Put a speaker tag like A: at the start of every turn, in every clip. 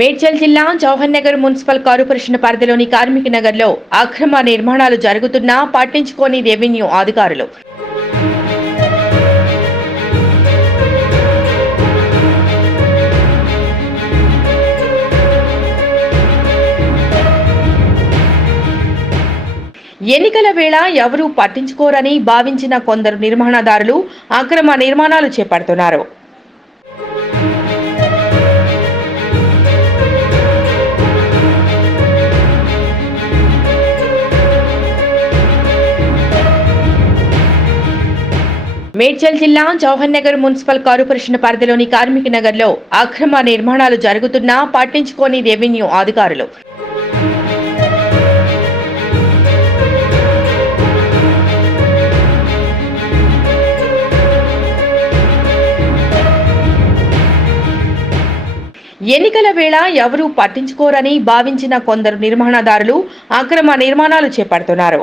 A: మేడ్చల్ జిల్లా Jawahar Nagar municipal corporation పరిధిలోని కార్మిక నగర్లో అక్రమ నిర్మాణాలు జరుగుతున్నా పట్టించుకోని రెవెన్యూ అధికారులు. ఎన్నికల వేళ ఎవరూ పట్టించుకోరని భావించిన కొందరు నిర్మాణదారులు అక్రమ నిర్మాణాలు చేపడుతున్నారు. మేడ్చల్ జిల్లా జవహర్ నగర్ మున్సిపల్ కార్పొరేషన్ పరిధిలోని కార్మిక నగర్లో అక్రమ నిర్మాణాలు జరుగుతున్నా పట్టించుకోని రెవెన్యూ అధికారులు. ఎన్నికల వేళ ఎవరూ పట్టించుకోరని భావించిన కొందరు నిర్మాణదారులు అక్రమ నిర్మాణాలు చేపడుతున్నారు.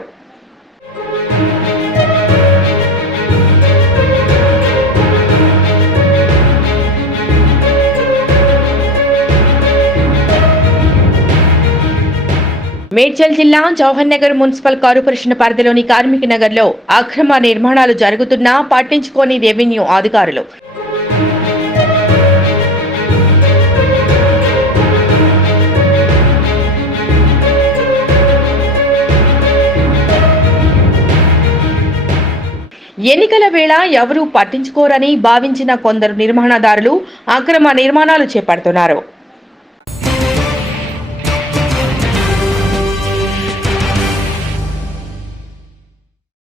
A: మేడ్చల్ జిల్లా జవహర్ నగర్ మున్సిపల్ కార్పొరేషన్ పరిధిలోని కార్మిక నగర్లో అక్రమ నిర్మాణాలు జరుగుతున్నా పట్టించుకోని రెవెన్యూ అధికారులు. ఎన్నికల వేళ ఎవరూ పట్టించుకోరని భావించిన కొందరు నిర్మాణదారులు అక్రమ నిర్మాణాలు చేపడుతున్నారు.